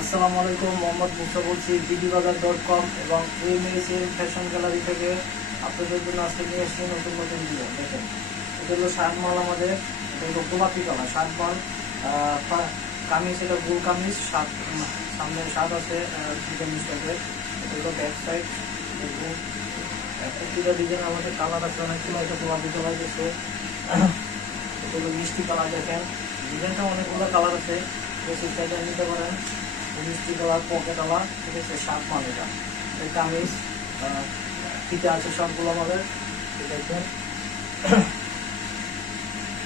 আসসালামু আলাইকুম, মোহাম্মদ মুসা বলছি বিডিবাজার.com এবং এমএসএম ফ্যাশন গ্যালারি থেকে আপনাদের জন্য আজকে নিয়ে এসেছি নতুন নতুন ডিজাইন। দেখেন, এটা হলো শার্ট মাল আমাদের, এটা হলো গোলাপি কালার শার্ট মাল। কামিজ, এটা গোল কামিজ, সামনে শার্ট আছে ডিজাইন টাইপের। এটা হলো ব্যাক সাইড। দেখুন, প্রতিটা ডিজাইন আমাদের কালার আছে অনেকগুলো, এটা গোলাপি কালার আছে, এটা হলো মিষ্টি কালার। দেখেন ডিজাইনটা অনেকগুলো কালার আছে, বেশি চাইলে নিতে পারেন। মিষ্টি কালার, পকেট কালার, ঠিক আছে। শার্ট মাল, এটা কামিজ ফিতে আছে সবগুলো আমাদের। দেখেন,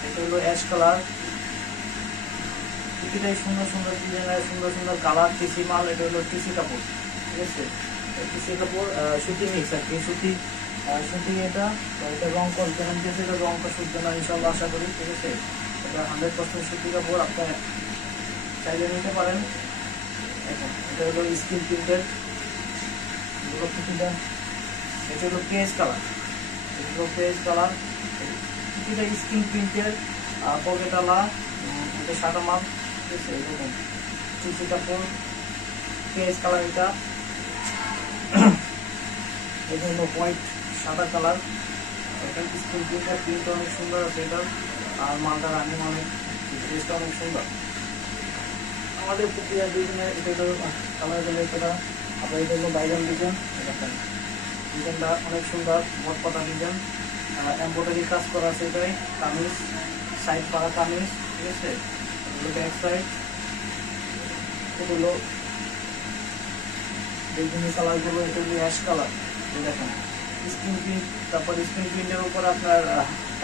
এটা হলো অ্যাশ কালার। প্রতিটাই সুন্দর সুন্দর ডিজাইনের, সুন্দর সুন্দর কালার। টিসি মাল, এটা হলো টিসি কাপড়, ঠিক আছে। টিসি কাপড় সুতি মিক্স আর কি, সুতি। এটা রং কস গ্যারান্টি আছে, এটা রং কস উঠবে না ইনশাল্লাহ, আশা করি, ঠিক আছে। এটা 100% সুতি কাপড়, আপনি চাইলে নিতে পারেন। এখন এটা হলো স্কিন প্রিন্টের, এটা হলো পেজ কালার, এটা হলো পেজ কালার। এটা স্কিন প্রিন্টের পকেটালা, এটা সাদা মাল, ঠিক আছে। এরকম টিসি কাপড়, পেজ কালার। এটা হলো হোয়াইট সাদা কালার। এটা স্কিন প্রিন্টের, প্রিন্ট অনেক সুন্দর আছে এটা, আর মালটা রানিং অনেক, ড্রেসটা অনেক সুন্দর। আমাদের প্রক্রিয়া ডিজাইনের এটা হলো কালার গেলে এটা আপনার, এটা হলো বাইরাল ডিজাইন। দেখেন ডিজাইনটা অনেক সুন্দর, মটপটা ডিজাইন, এমব্রয়ডারি কাজ করা আছে। এটাই কামিজ, সাইড পাড়া কামিজ, ঠিক আছে। এগুলো ব্যাক সাইড। এগুলো বেগুনি কালারগুলো, এটা হলো অ্যাশ কালার। দেখেন স্ক্রিন প্রিন্ট, তারপর স্ক্রিন প্রিন্টের উপর আপনার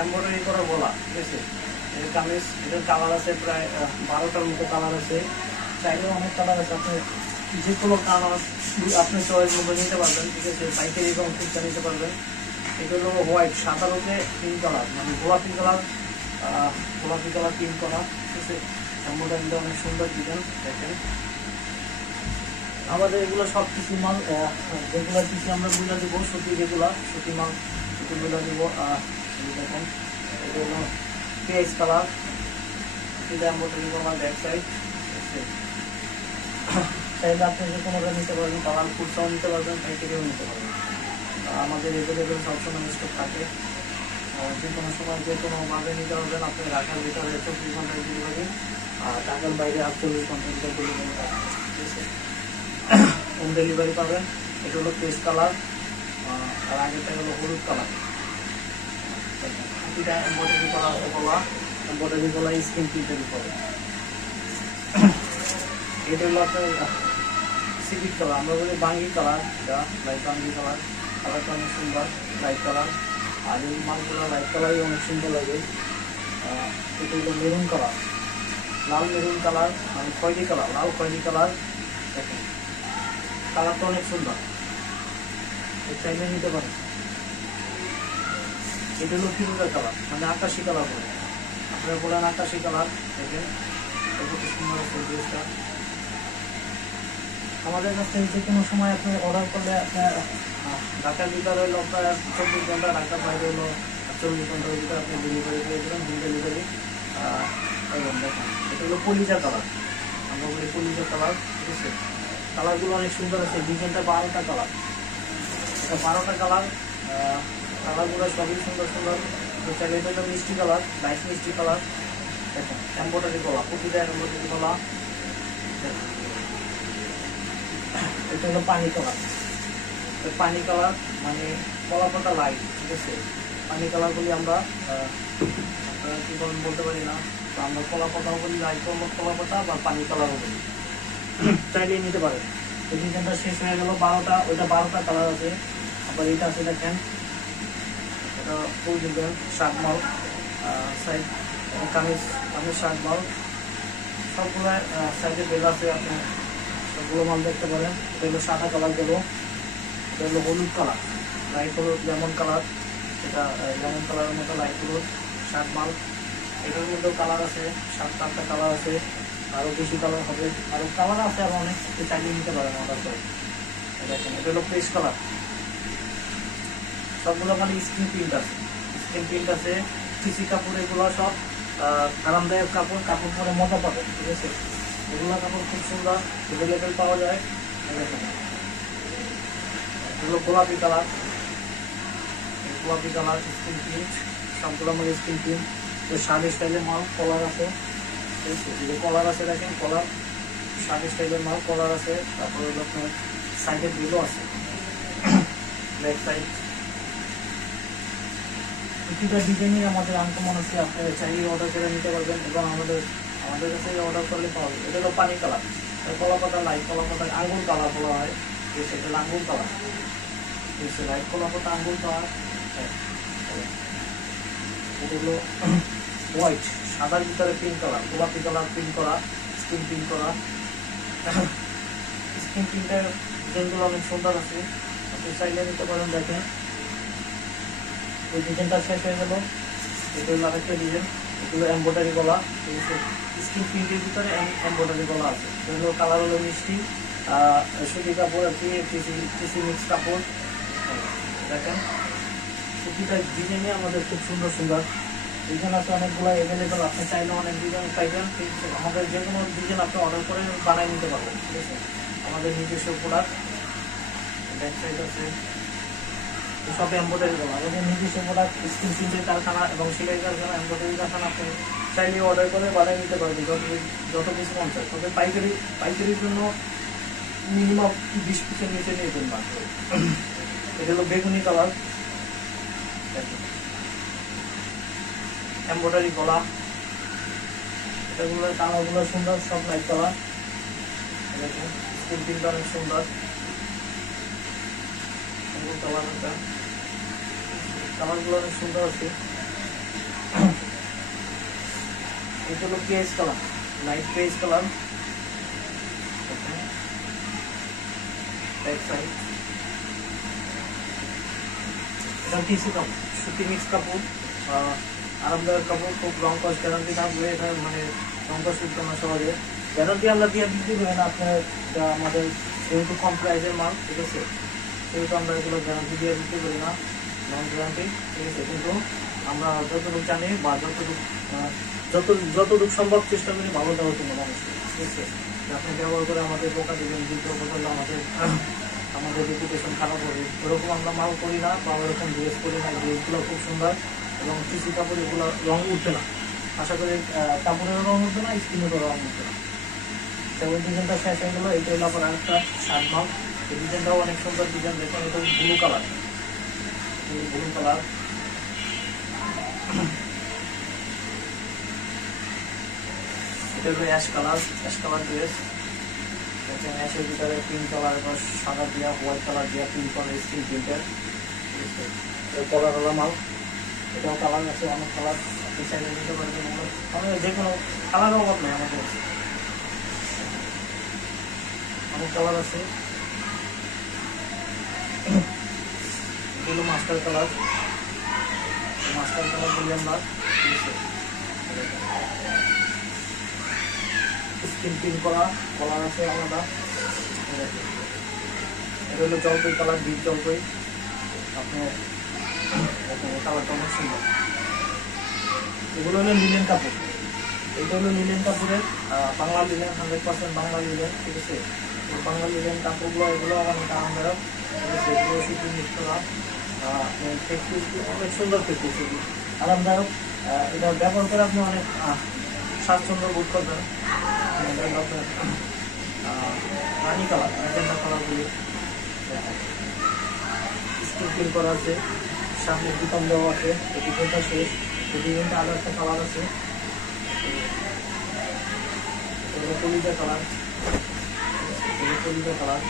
এমব্রয়ডারি করা বলা, ঠিক আছে। এর কামিজ, এটার কালার আছে প্রায় 12টার মতো কালার আছে। চাইলেও অনেক কালার আছে, আপনি যে কোনো কালার আপনি চয়েস মতো নিতে পারবেন, ঠিক আছে। পাইকারি এবং খুচরা নিতে পারবেন। এটা হলো হোয়াইট, সাদার উপরে পিঙ্ক কালার, মানে গোলাপি কালার, পিঙ্ক কালার, ঠিক আছে। এমব্রয়ডারিটা অনেক সুন্দর ডিজাইন। দেখেন আমাদের এগুলো সব কিছু মাল, রেগুলার কিছু আমরা বুঝা দেবো, সুতি মাল কিছু বুঝা দেবো। দেখেন এটা হলো পেজ কালার, এটা এমব্রয়ডারি করা ব্যাক সাইড, চাইলে আপনি যে কোনোটা নিতে পারবেন, কালার ফুলটাও নিতে পারবেন, পাইকারিও নিতে পারবেন। আমাদের এভেলেবেল সবসময় স্টক থাকে, যে কোনো সময় যে কোনোভাবে নিতে পারবেন। আপনি ঢাকার ভিতরে 24 ঘন্টার ডেলিভারি, আর ঢাকার বাইরে 48 ঘন্টার ডেলিভারি পাবেন, ঠিক আছে। হোম ডেলিভারি পাবেন। এটা হলো পেস্ট কালার, আর আগেরটা হলো হলুদ কালার। এটা এমব্রয়ডারি করা গলা, এমব্রয়ডারি গলা স্কিন প্রিন্টের উপরে। এটা হলো আপনার সিভিট কালার, আমরা বলি বাঙ্গি কালার। এটা লাইট বাঙ্গি কালার, কালারটা অনেক সুন্দর, লাইট কালার। আর এই মালগুলো লাইট কালারই অনেক সুন্দর লাগে। এটা হলো মেরুন কালার, লাল মেরুন কালার, মানে খয়েরি কালার, লাল খয়েরি কালার। দেখেন কালারটা অনেক সুন্দর, চাইলে নিতে পারেন। এটা হলো ফিরোজা কালার, মানে আকাশি কালার বলে, আপনারা বলেন আকাশি কালার। দেখেন কত সুন্দর আছে ড্রেসটা। আমাদের কাছ থেকে যে কোনো সময় আপনি অর্ডার করলে, আপনার ঢাকার ভিতরে হলো আপনার 24 ঘন্টা, ঢাকার বাইরে হলো 40 ঘন্টার ভিতরে আপনি ডেলিভারি করে দেবেন, হোম ডেলিভারি। এবং দেখেন এটা হলো কলিজা কালার, আমরা বলি কলিজা কালার, ঠিক আছে। কালারগুলো অনেক সুন্দর আছে, ডিজাইনটা 12টা কালার, এটা 12টা কালার। কালারগুলো সবই সুন্দর সুন্দর। চাইলে এটা হলো মিষ্টি কালার, লাইট মিষ্টি কালার। দেখেন এমব্রয়ডারি গলা, প্রতিটা এমব্রয়ডারি গলা। এটা হলো পানি কালার, পানি কালার মানে কলা পাতা লাইট, ঠিক আছে। পানি কালার বলি আমরা, আপনারা কি বলেন বলতে পারি না, তো আমরা কলা পাতাও বলি, লাইট কলা পাতা বা পানি কালারও বলি, চাইলেই নিতে পারেন। এই ডিজাইনটা শেষ হয়ে গেল, 12টা, ওইটা 12টা কালার আছে। আবার এটা আছে, দেখেন এটা ফুল ডিজাইন শার্ট মাল, সাইড কামিজ শার্ট মাল, সবগুলো সাইডে বেল আছে, আপনি সবগুলো মাল দেখতে পারেন। এটা হলো সাদা কালার গেল, এটা হলো হলুদ কালার, লাইট হলুদ লেমন কালার। এটা লেমন কালারের মতো লাইট হলুদ শার্ট মাল। এটার মধ্যেও কালার আছে, 7-8টা কালার আছে, আরও বেশি কালার হবে, আরও কালার আছে, আর অনেক চাইলে নিতে পারেন অর্ডার করে। দেখেন এটা হলো পেস্ট কালার, সবগুলো মানে স্ক্রিন প্রিন্ট আছে, টিসি কাপড়। এগুলো সব আরামদায়ক কাপড়, কাপড় পরে মজা পাবেন, ঠিক আছে। এগুলো কাপড় খুব সুন্দর, অ্যাভেলেবেল পাওয়া যায়। এগুলো গোলাপি কালার, গোলাপি কালার স্কিন প্রিন্ট, সবগুলো আমাদের স্কিন প্রিন্ট। শাড়ি স্টাইলের মাল, কলার আছে, কলার আছে, দেখেন কলার, শাড়ি স্টাইলের মাল, কলার আছে। তারপরে আপনার সাইডের বিলও আছে, ব্যাক সাইড। প্রতিটা ডিজাইনই আমাদের আনকমন আছে, আপনারা চাইলে অর্ডার করে নিতে পারবেন এবং আমাদের কাছে অর্ডার করলে পাওয়া যাবে। এটা হলো পানি কালার, কলা পাতা লাইট, কলা পাতা আঙ্গুল কালার বলা হয়, এটা আঙ্গুল কালার, লাইট কলা পাতা আঙ্গুল কালার। এটা হলো হোয়াইট, সাদার ভিতরে পিঙ্ক কালার, গোলাপি কালার প্রিন্ট করা, স্কিন প্রিন্ট করা। স্কিন প্রিন্টের ডিজাইনগুলো অনেক সুন্দর আছে, আপনি চাইলে নিতে পারেন। দেখেন ওই ডিজাইনটা শেষ হয়ে গেল, এটা হলো আরেকটা ডিজাইন, এগুলো এমব্রয়ডারি গলা, ঠিক আছে। স্কিন প্রিন্টের ভিতরে এমব্রয়ডারি গলা আছে। এগুলো কালার হলো মিষ্টি, সুতি কাপড় আর কি, টিসি মিক্স কাপড়। দেখেন প্রতিটা ডিজাইনে আমাদের খুব সুন্দর সুন্দর ডিজাইন আছে, অনেকগুলো অ্যাভেলেবেল। আপনি চাইলে অনেক ডিজাইন পাইবেন, ঠিক আছে। আমাদের যে কোনো ডিজাইন আপনি অর্ডার করে বানিয়ে নিতে পারবেন, ঠিক আছে। আমাদের নিজস্ব প্রোডাক্ট, ব্যাক সাইড আছে, সব এমব্রয়ডারি করা। আমাদের নিজস্ব প্রোডাক্ট, স্কিন প্রিন্টের কারখানা এবং সেলাই কারখানা, এমব্রয়ডারি কারখানা। আপনি চাইলে অর্ডার করে বানিয়ে নিতে পারবেন যত পিস মন চায়। তবে পাইকারির জন্য মিনিমাম 20 পিসের নিচে নেবেন না। এটা হলো বেগুনি কালার, এমব্রয়ডারি গলা। এটাগুলো কালারগুলো সুন্দর, সব লাইট কালার। দেখুন স্কিন প্রিন্ট অনেক সুন্দর, কালার একটা, কালারগুলো অনেক সুন্দর আছে। এটা হলো page colour, light page colour. Back side, এটা টিসি কাপড়, সুতি মিক্স কাপড়, আরামদায়ক কাপড়, খুব রং কস গ্যারান্টি থাকবে। এটা মানে রং কস উঠবে না সহজে, গ্যারান্টি আমরা দিয়ে বিক্রি করি না। আপনার আমাদের যেহেতু কম প্রাইসের মাল, ঠিক আছে, সেহেতু আমরা এগুলো গ্যারান্টি দিয়ে বিক্রি করি না, নন গ্যারান্টি, ঠিক আছে। কিন্তু আমরা যতটুকু জানি বা যতটুকু সম্ভব চেষ্টা করি ভালো দেওয়ার জন্য মানুষকে, ঠিক আছে। আপনি ব্যবহার করে আমাদের বোকা দেবেন, দ্বিতীয় কথা হলো আমাদের রেপুটেশন খারাপ হবে, ওরকম আমরা মাল করি না বা ওরকম ড্রেস করি না। ড্রেসগুলো খুব সুন্দর এবং টিসি কাপড়, এগুলো রং উঠবে না, আশা করি কাপড়েরও রং উঠবে না, স্কিনেরও রং উঠবে না। তো ওই ডিজাইনটা শেষ হয়ে গেলো। এটা হলো আবার আরেকটা শার্ট মাল, এই ডিজাইনটাও অনেক সুন্দর ডিজাইন। দেখুন এটা ব্লু কালার, ব্লু কালার। এটা হলো ash colour, ash colour dress. দেখেন অ্যাশের ভিতরে পিঙ্ক কালার বা সাদা দিয়া, হোয়াইট কালার দিয়া পিঙ্ক কালার, স্কিন প্রিন্টের, কলার হলো মাল। এটাও কালার আছে, অনেক কালার, আপনি চাইলে নিতে পারবেন। আমাদের যে কোনো কালার অভাব নেই, আমাদের আছে অনেক কালার আছে। এগুলো মাস্টার কালার, মাস্টার কালার বলি আমরা, ঠিক আছে। স্কিন প্রিন্ট করা কলার আছে আলাদা। এটা হলো জলপাই কালার, ডিপ জলপাই। আপনি কালারটা অনেক সুন্দর। এগুলো হলো লিনেন কাপড়, এটা হলো লিনেন কাপড়ের বাংলা লিনেন, 100% বাংলা লিনেন, ঠিক আছে। বাংলা লিনেন কাপড়গুলো এগুলো অনেক আরামদায়ক, ঠিক আছে। এগুলো শুধু মিক্স করা, অনেক সুন্দর ফেব্রিক, আরামদায়ক। এটা ব্যবহার করে আপনি অনেক স্বাচ্ছন্দ্য বোধ করবেন। রানি কালার, ম্যাজেন্টা কালার বলি। স্কিন প্রিন্ট করা আছে, সামনে বুতাম দেওয়া আছে, এই ডিজাইনটা শেষ। এই ডিজাইনটা আরো একটা কালার আছে, কলিজা কালার, কলিজা কালার।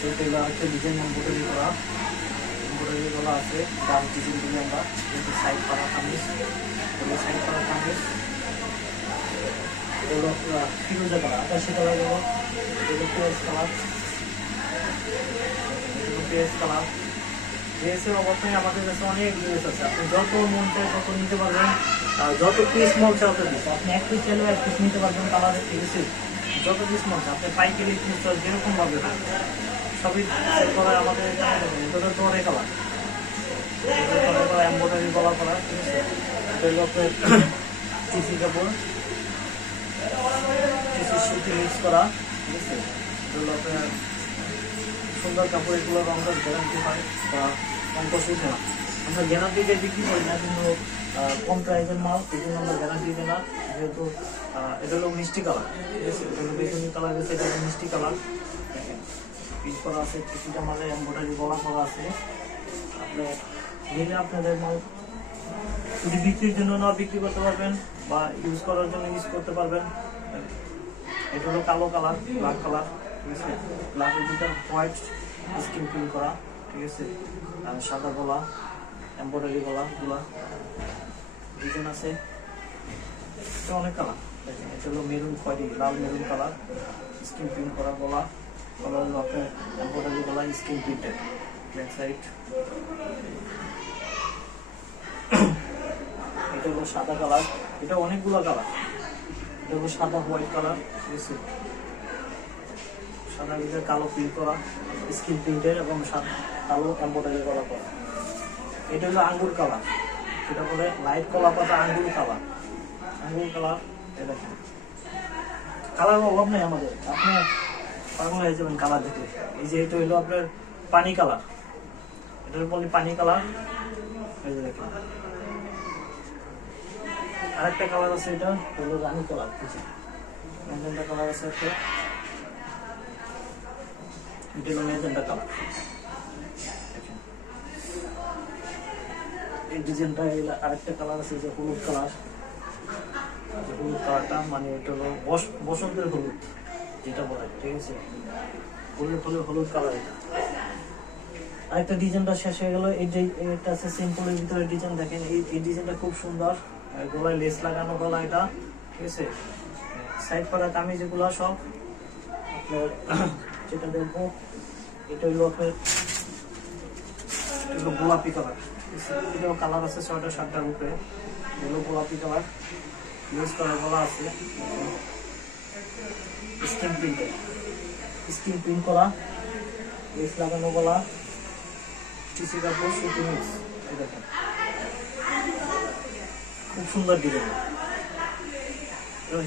তারপরে আরেকটা ডিজাইন এমব্রয়ডারি করা, এমব্রয়ডারি করা আছে। ডান ডিজাইন দিলে আমরা সাইড করা কামিজ, সাইড করা কামিজ। এগুলো ফিরোজা কালার, আকাশি কালার, এগুলো পেঁয়াজ কালার, এগুলো পেঁয়াজ কালার। ড্রেসের অবস্থায় আমাদের কাছে অনেক ড্রেস আছে, আপনি যত মন চায় তত নিতে পারবেন, যত পিস মন চায় তত পিস। আপনি এক পিস চাইলেও এক পিস নিতে পারবেন কালারের, ঠিক আছে। যত পিস মন চায় আপনি পাইকারি পিস যেরকম ভাবে সবই করা আমাদের এখানে। এটা তো অনেক কালার, এমব্রয়ডারি গলা করা, ঠিক আছে। টিসি কাপড়, টিসি সুতি মিক্স করা, ঠিক আছে। এগুলো আপনার সুন্দর কাপড়, এগুলো রঙটা গ্যারান্টি হয় বা কম্পোজ উঠে না। আমরা গ্যারান্টি দিয়ে বিক্রি করি না, কিন্তু কম প্রাইসের মাল, এই জন্য আমরা গ্যারান্টি দিই না। যেহেতু এটা হলো মিষ্টি কালার, ঠিক আছে, এটা হলো বেগুনি কালার আছে, এটা হলো মিষ্টি কালার। দেখেন পিস করা আছে, কিছুটা মালে এমব্রয়ডারি গলা করা আছে। আপনি নিলে আপনাদের মাল যদি বিক্রির জন্য না বিক্রি করতে পারবেন বা ইউজ করার জন্য ইউজ করতে পারবেন। এটা হলো কালো কালার, ব্ল্যাক কালার, ঠিক আছে। ব্ল্যাকের ভিতরে হোয়াইট স্কিন প্রিন্ট করা, ঠিক আছে। আর সাদা গলা, এমব্রয়ডারি গলা ডিজাইন আছে। এটা অনেক কালার, দেখেন এটা হলো মেরুন খয়েরি, লাল মেরুন কালার, স্কিন প্রিন্ট করা গলা, কালার হলো আপনার এমব্রয়ডারি গলা, স্কিন প্রিন্টেড ব্যাক সাইড। এটা হলো সাদা কালার, এটা অনেকগুলো কালার। এটা হলো সাদা হোয়াইট কালার, ঠিক আছে। সাদার ভিতরে কালো প্রিন্ট করা, স্কিন প্রিন্টের এবং কালো এমব্রয়ডারি করা। এটা হলো আঙ্গুর কালার, এটা বলে লাইট কলা পাতা আঙ্গুর কালার। এটা দেখেন কালার অভাব নেই আমাদের, আপনি পাগল হয়ে যাবেন কালার দেখে। এই যে এটা হলো আপনার পানি কালার, এটার বলি পানি কালার। এই যে দেখেন আরেকটা কালার আছে, এটা হলো রানী কালার, ম্যাজেন্টা কালার আছে একটা, এটা হলো ম্যাজেন্টা কালার। এই ডিজাইনটা আরেকটা কালার আছে, যে হলুদ কালার। হলুদ কালারটা মানে এটা হলো বসন্তের হলুদ যেটা বলে, ঠিক আছে। হলুদ কালার। এটা আরেকটা ডিজাইনটা শেষ হয়ে গেল। এই যে এটা আছে সিম্পলের ভিতরে ডিজাইন, দেখেন এই ডিজাইনটা খুব সুন্দর, গলায় লেস লাগানো গলা এটা, ঠিক আছে। সাইড করা কামিজ এগুলো সব আপনার যেটা দেখবো, এটা হলো আপনার গোলাপি কালার, এটাও কালার আছে 6টা 7টার উপরে। এগুলো গোলাপি কালার, লেস করা গলা আছে, স্কিন প্রিন্ট করা, লেস লাগানো গলা, টিসি কাপড়, সুতি মিক্স। এই দেখেন খুব সুন্দর ডিজাইন,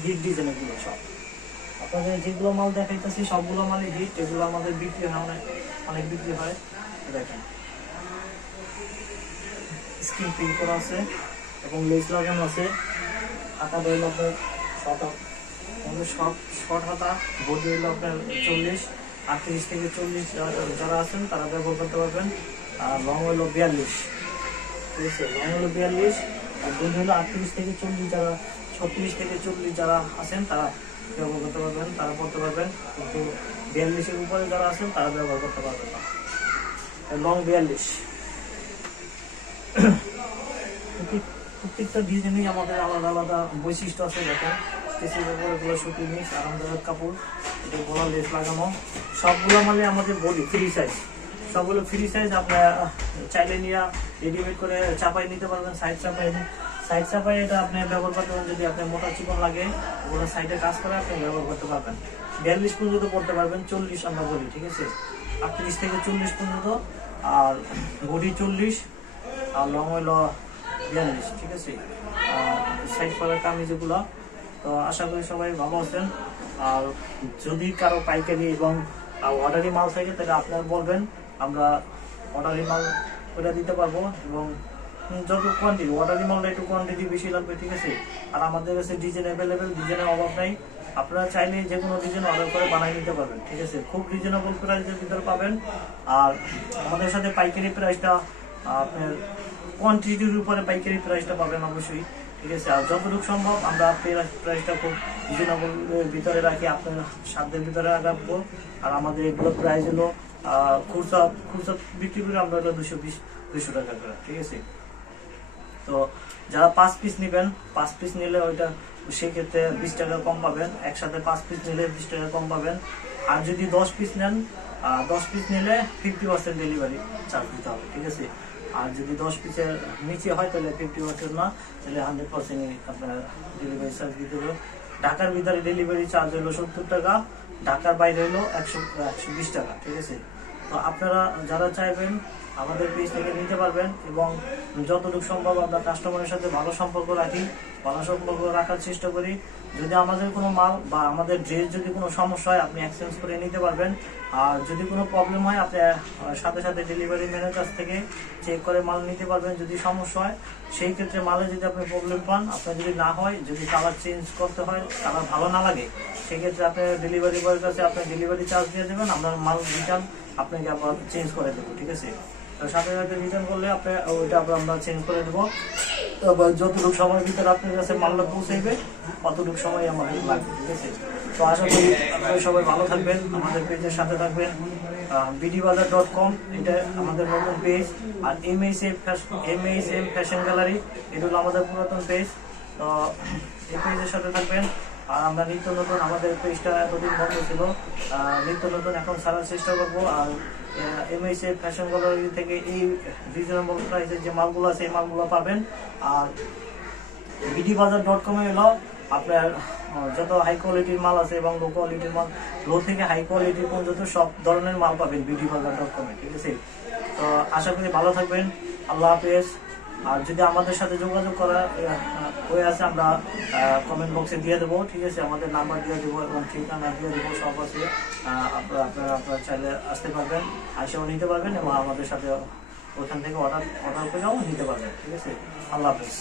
হিট ডিজাইন এগুলো সব। আপনাদের যেগুলো মাল দেখাইতেছি সবগুলো মালই হিট, এগুলো আমাদের বিক্রি হয় অনেক বিক্রি হয়। দেখেন স্কিন প্রিন্ট করা আছে এবং লেস লাগানো আছে। হাতা রইল আপনার শর্ট হাতা, বডি হইল আপনার 40, 38 থেকে 40 যারা আছেন তারা ব্যবহার করতে পারবেন। আর লং হইল 42, ঠিক আছে, লং হইল 42। আর বডি হইল 38 থেকে 40, যারা 36 থেকে 40 যারা আছেন তারা ব্যবহার করতে পারবেন, তারা পড়তে পারবেন। কিন্তু 42-এর উপরে যারা আছেন তারা ব্যবহার করতে পারবেন না। লং 42। প্রত্যেকটা ডিজাইনই আমাদের আলাদা আলাদা বৈশিষ্ট্য আছে। দেখেন টিসি কাপড়, এগুলো সুতি মিক্স, আরামদায়ক কাপড়। এটা গলা লেস লাগানো, সবগুলো মানে আমাদের বডি ফ্রি সাইজ, সবগুলো ফ্রি সাইজ। আপনারা চাইলে নিয়ে রেডিমেড করে চাপাই নিতে পারবেন, সাইড চাপাই এটা আপনি ব্যবহার করতে পারবেন। যদি আপনার মোটা চিকন লাগে ওগুলো সাইডে কাজ করে আপনি ব্যবহার করতে পারবেন। 42 পর্যন্ত পড়তে পারবেন, 40 আমরা বলি, ঠিক আছে। 38 থেকে 40 পর্যন্ত, আর বডি 40 আর লং হইল 42, ঠিক আছে। সাইড করার কামিজ এগুলো। তো আশা করি সবাই ভালো আছেন। আর যদি কারো পাইকারি এবং অর্ডারি মাল থাকে তাহলে আপনারা বলবেন, আমরা অর্ডারি মাল করে দিতে পারবো। এবং যত কোয়ান্টিটি, অর্ডারি মালটা একটু কোয়ান্টিটি বেশি লাগবে, ঠিক আছে। আর আমাদের কাছে ডিজাইন অ্যাভেলেবেল, ডিজাইনের অভাব নাই। আপনারা চাইলে যে কোনো ডিজাইন অর্ডার করে বানিয়ে নিতে পারবেন, ঠিক আছে। খুব রিজনেবল প্রাইসের ভিতরে পাবেন। আর আমাদের সাথে পাইকারি প্রাইসটা আপনার কোয়ান্টিটির উপরে পাইকারি প্রাইসটা পাবেন অবশ্যই, ঠিক আছে। আর যতটুকু সম্ভব আমরা প্রাইসটা খুব রিজনেবল ভিতরে রাখি, আপনার সাধ্যের ভিতরে রাখবো। আর আমাদের এগুলো প্রাইস হলো খুচরা বিক্রি করে আমরা হলো 220 টাকা করে, ঠিক আছে। তো যারা 5 পিস নেবেন, 5 পিস নিলে ওইটা সেক্ষেত্রে 20 টাকা কম পাবেন। একসাথে 5 পিস নিলে 20 টাকা কম পাবেন। আর যদি 10 পিস নেন, 10 পিস নিলে 50% ডেলিভারি চার্জ দিতে হবে, ঠিক আছে। আর যদি 10 পিসের নিচে হয় তাহলে 50% না, তাহলে 100% আপনার ডেলিভারি চার্জ দিতে হবে। ঢাকার ভিতরে ডেলিভারি চার্জ হলো 70 টাকা, ঢাকার বাইরে হলো 120 টাকা, ঠিক আছে। তো আপনারা যারা চাইবেন আমাদের পেজ থেকে নিতে পারবেন, এবং যতটুকু সম্ভব আমরা কাস্টমারের সাথে ভালো সম্পর্ক রাখি, ভালো সম্পর্ক রাখার চেষ্টা করি। যদি আমাদের কোনো মাল বা আমাদের ড্রেস যদি কোনো সমস্যা হয় আপনি এক্সচেঞ্জ করে নিতে পারবেন। আর যদি কোনো প্রবলেম হয় আপনি সাথে সাথে ডেলিভারি ম্যানের কাছ থেকে চেক করে মাল নিতে পারবেন। যদি সমস্যা হয় সেই ক্ষেত্রে মালে যদি আপনি প্রবলেম পান, আপনার যদি না হয়, যদি কালার চেঞ্জ করতে হয়, কালার ভালো না লাগে, সেক্ষেত্রে আপনি ডেলিভারি বয়ের কাছে আপনার ডেলিভারি চার্জ দিয়ে দেবেন, আপনার মাল রিটার্ন আপনাকে আবার চেঞ্জ করে দেবো, ঠিক আছে। তো সাথে সাথে রিটার্ন করলে আপনি ওইটা আমরা চেঞ্জ করে দেবো। তারপর যতটুকু সময়ের ভিতরে আপনার কাছে মালটা পৌঁছাইবে অতটুকু সময় আমাদের লাগবে, ঠিক আছে। তো আশা করি আপনারা সবাই ভালো থাকবেন, আমাদের পেজের সাথে থাকবেন। bdbazaar.com এটা আমাদের নতুন পেজ, আর MHM ফ্যাশন গ্যালারি এটা হলো আমাদের পুরাতন পেজ। তো এই পেজের সাথে থাকবেন। আর আমরা নিত্য নতুন, আমাদের পেজটা এতদিন বন্ধ ছিল, নিত্য নতুন এখন ছাড়ার চেষ্টা করবো। আর MHM ফ্যাশন গ্যালারি থেকে এই রিজনেবল প্রাইসের যে মালগুলো আছে এই মালগুলো পাবেন। আর bdbazaar.com এলো আপনার যত হাই কোয়ালিটির মাল আছে এবং লো কোয়ালিটির মাল, লো থেকে হাই কোয়ালিটির পর্যন্ত সব ধরনের মাল পাবেন bdbazaar.com এ, ঠিক আছে। তো আশা করি ভালো থাকবেন, আল্লাহ হাফেজ। আর যদি আমাদের সাথে যোগাযোগ করা হয়ে আছে আমরা কমেন্ট বক্সে দিয়ে দেবো, ঠিক আছে। আমাদের নাম্বার দিয়ে দেবো এবং ঠিকানা দিয়ে দেবো, সব আছে। আপনারা চাইলে আসতে পারবেন, আইসাও নিতে পারবেন এবং আমাদের সাথে ওখান থেকে অর্ডার করেও নিতে পারবেন, ঠিক আছে। আল্লাহ হাফেজ।